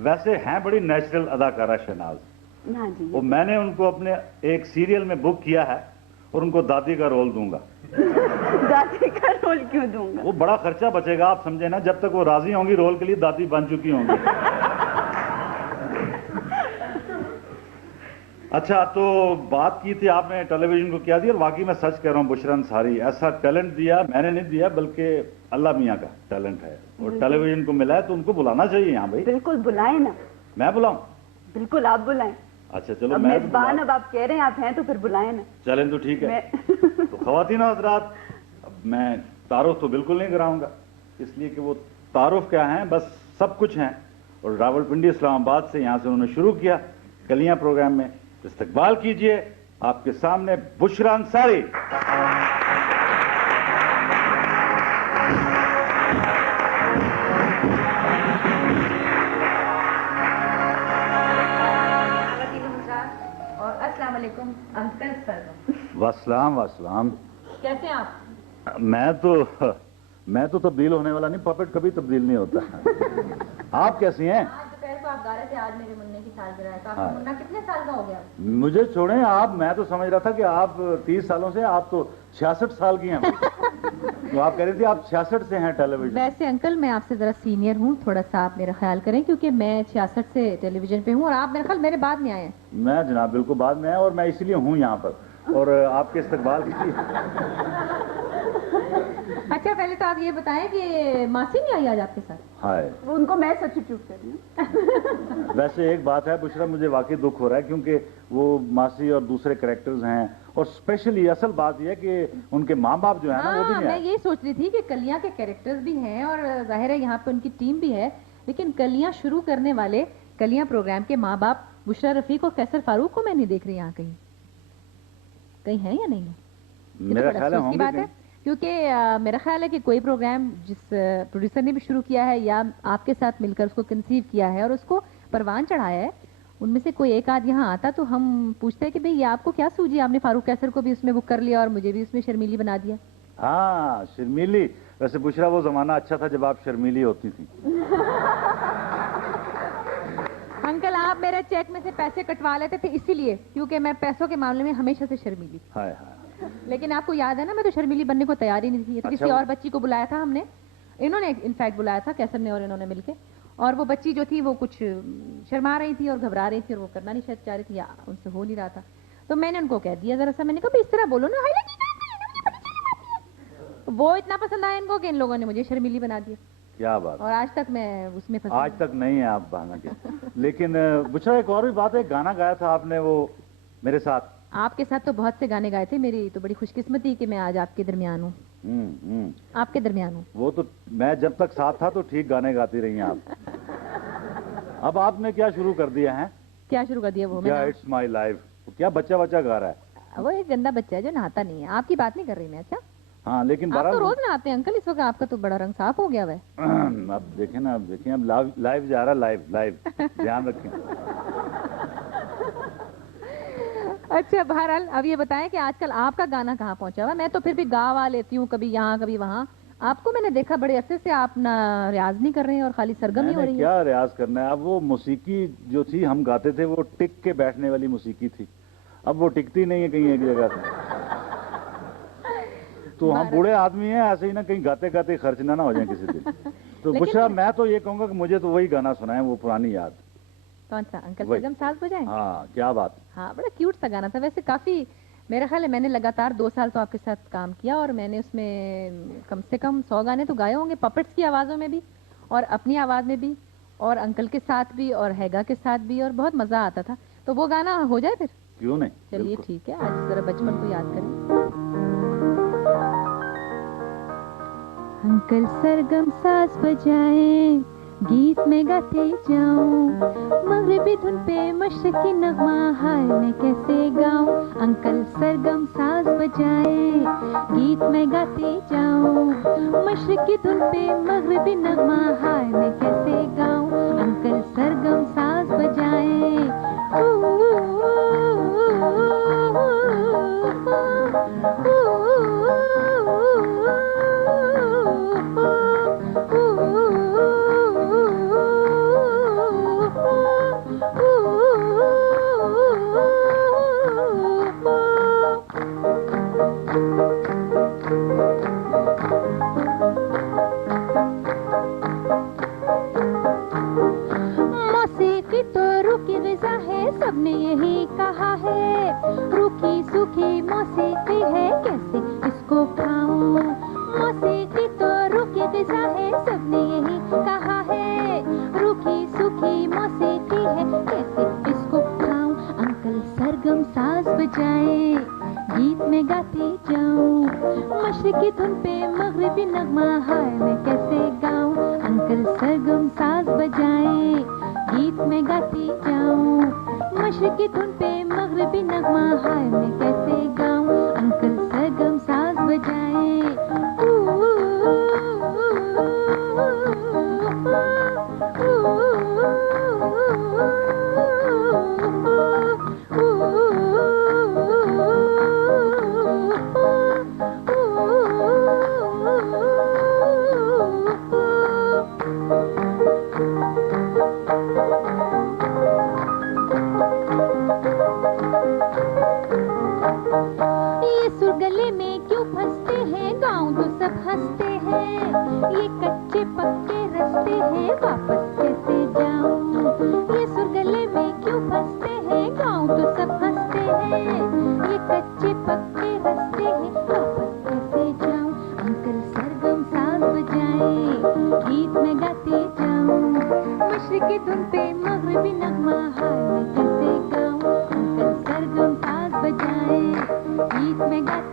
वैसे हैं बड़ी नेचुरल अदाकारा शहनाज। हाँ जी। वो मैंने उनको अपने एक सीरियल में बुक किया है और उनको दादी का रोल दूंगा। दादी का रोल क्यों दूंगा? वो बड़ा खर्चा बचेगा, आप समझे ना, जब तक वो राजी होंगी रोल के लिए दादी बन चुकी होंगी। अच्छा, तो बात की थी आपने टेलीविजन को क्या दिया, और वाकई मैं सच कह रहा हूँ बुशरा अंसारी ऐसा टैलेंट दिया, मैंने नहीं दिया बल्कि अल्लाह मियाँ का टैलेंट है, और टेलीविजन को मिला है तो उनको बुलाना चाहिए यहाँ भाई। बिल्कुल बुलाएं ना। मैं बुलाऊं? बिल्कुल आप बुलाएं। अच्छा चलो, अब मेजबान, अब आप कह रहे हैं आप हैं तो फिर बुलाएं ना। चलें तो ठीक है। तो ख्वातीन हज़रात, अब मैं तारुफ तो बिल्कुल नहीं कराऊंगा, इसलिए कि वो तारुफ क्या है, बस सब कुछ हैं, और रावलपिंडी इस्लामाबाद से यहाँ से उन्होंने शुरू किया कलियां प्रोग्राम में। इस्तकबाल कीजिए आपके सामने बुशरा अंसारी। और अस्सलाम वालेकुम अंकल सर। वस्सलाम वस्सलाम। कैसे हैं आप? मैं तो तब्दील होने वाला नहीं, पपेट कभी तब्दील नहीं होता। आप कैसी हैं? तो आप गा रहे थे आज मेरे मुन्ने की सालगिरह है, तो आपका मुन्ना कितने साल का हो गया? मुझे छोड़ें आप, मैं तो समझ रहा था कि आप 30 सालों से, आप तो 66 साल की हैं। तो आप कह रही थी आप 66 से हैं टेलीविजन। वैसे अंकल मैं आपसे जरा सीनियर हूँ, थोड़ा सा आप मेरा ख्याल करें, क्योंकि मैं 66 से टेलीविजन पे हूँ और आप मेरे ख्याल मेरे बाद में आए हैं। मैं जनाब बिल्कुल बाद में आया, और मैं इसलिए हूँ यहाँ पर, और आपके इस्तकबाल कीजिए। अच्छा पहले तो आप ये बताएं कि मासी नहीं आई आज आपके साथ? हाय, उनको मैं सब्स्टिट्यूट कर रही हूँ। वैसे एक बात है बुशरा, मुझे वाकई दुख हो रहा है क्योंकि वो मासी और दूसरे कैरेक्टर्स हैं, और स्पेशली असल बात यह है कि उनके माँ बाप जो है ना, वो भी नहीं मैं ये सोच रही थी कि कलियां के कैरेक्टर्स भी हैं और जाहिर है यहाँ पे उनकी टीम भी है, लेकिन कलियां शुरू करने वाले कलियां प्रोग्राम के माँ बाप बुशरा रफीक और कैसर फारूक को मैं नहीं देख रही यहाँ कहीं। कहीं है या नहीं है? मेरा ख्याल है होंगे, क्योंकि मेरा ख्याल है कि कोई प्रोग्राम जिस प्रोड्यूसर ने भी शुरू किया है या आपके साथ मिलकर उसको कंसीव किया है और उसको परवान चढ़ाया है, उनमें से कोई एक आध यहाँ आता तो हम पूछते हैं कि भाई ये आपको क्या सूझी, आपने फारूक कैसर को भी उसमें बुक कर लिया और मुझे भी उसमें शर्मीली बना दिया। हाँ शर्मीली, वैसे बुशरा वो जमाना अच्छा था जब आप शर्मीली होती थी। अंकल आप मेरे चेक में से पैसे कटवा लेते थे इसीलिए, क्योंकि मैं पैसों के मामले में हमेशा से शर्मीली। हाय हाय। लेकिन आपको याद है ना, मैं तो शर्मीली बनने को तैयार ही नहीं थी। तो अच्छा, किसी और बच्ची को बुलाया था हमने, इन्होंने इनफैक्ट बुलाया था, कैसर ने और इन्होंने मिलके, और वो बच्ची जो थी वो कुछ शर्मा रही थी और घबरा रही थी और वो करना नहीं शायद चाह रही थी या उनसे हो नहीं रहा था, तो मैंने उनको कह दिया जरा सा, मैंने कहा इस तरह बोलो ना, वो इतना पसंद आया इनको कि इन लोगों ने मुझे शर्मीली बना दिया। क्या बात। और आज तक मैं उसमें फंसी। आज तक नहीं है आप बहाना के। लेकिन बुशरा एक और भी बात है, गाना गाया था आपने वो मेरे साथ। आपके साथ तो बहुत से गाने गाए थे, मेरी तो बड़ी खुशकिस्मती कि मैं आज आपके दरमियान हूँ। आपके दरमियान हूँ। वो तो मैं जब तक साथ था तो ठीक गाने गाती रही हैं आप। अब आपने क्या शुरू कर दिया है? क्या शुरू कर दिया? वो क्या इट्स माई लाइफ, क्या बच्चा बच्चा गा रहा है? वो एक गंदा बच्चा है जो नहाता नहीं है। आपकी बात नहीं कर रही मैं। अच्छा हाँ, लेकिन आप तो रोज नहाते हैं अंकल, इस वक्त आपका तो बड़ा रंग साफ हो गया है। अब देखें ना, अब देखें, अब लाइव जा रहा, लाइव ध्यान रखें। अच्छा बहरहाल अब ये बताएं कि आजकल आपका गाना कहाँ पहुंचा हुआ? मैं तो फिर भी गा लेती हूँ, कभी यहाँ कभी वहाँ। आपको मैंने देखा बड़े अरसे से आप ना रियाज नहीं कर रहे हैं और खाली सरगम ही हो रही है। क्या रियाज करना है? अब वो मौसीकी जो थी हम गाते थे वो टिक के बैठने वाली मौसीकी थी, अब वो टिकती नहीं है कहीं एक जगह से। तो हम बूढ़े आदमी हैं, ऐसे ही ना कहीं गाते गाते खर्च ना हो जाए किसी दिन। तो बुशरा मैं तो ये कहूंगा कि मुझे तो वही गाना सुनाए, वो पुरानी याद। कौन सा अंकल? सरगम साज बजाएं। हाँ क्या बात। हाँ बड़ा क्यूट सा गाना था वैसे, काफी मेरा ख्याल है मैंने लगातार 2 साल तो आपके साथ काम किया और मैंने उसमें कम से कम 100 गाने तो गाए होंगे, पपेट्स की आवाज़ों में भी और अपनी आवाज़ में भी और अंकल के साथ भी और हैगा के साथ भी, और बहुत मज़ा आता था। तो वो गाना हो जाए फिर? क्यों नहीं, चलिए ठीक है, आज जरा बचपन को याद करें। अंकल सरगम साज बजाएं, गीत में गाते जाऊं, मगरिबी धुन पे मशरकी नगमा, हाय मैं कैसे गाऊं। अंकल सरगम साज बजाएं, गीत में गाते जाऊं, मशरकी धुन पे मगरिबी नगमा, हाय मैं कैसे गाऊं। अंकल सरगम साज बजाएं, कहा है। रूखी सूखी मौसीकी है, कैसे इसको खाऊं। मौसीकी तो रूखी ग़िज़ा है, सबने यही कहा है। रूखी सूखी मौसीकी है, कैसे इसको खाऊं। अंकल सरगम साज बजाए, गीत में गाती जाऊं। मशरिकी धुन पे मगरिबी नगमा, हाय मैं कैसे गाऊं। अंकल सरगम साज बजाए, गीत में गाती जाऊं। मशरिकी धुन पे मगरिबी नगमा, हाय मैं कैसे गाऊं। अंकल सरगम साज बजाए। गले में क्यों फंसते हैं, गाँव तो सब हंसते हैं। ये कच्चे पक्के रास्ते हैं, वापस कैसे जाऊं। ये सुर गले में क्यों फंसते हैं, गाँव तो सब हंसते हैं। ये कच्चे पक्के रास्ते हैं, वापस कैसे जाऊं। अंकल सरगम साज बजाए, गीत में गाती जाऊं। मशरिकी धुन पे मगरिबी नगमा, हाय मैं कैसे गाऊं। अंकल सरगम साज बजाए, गीत में गाती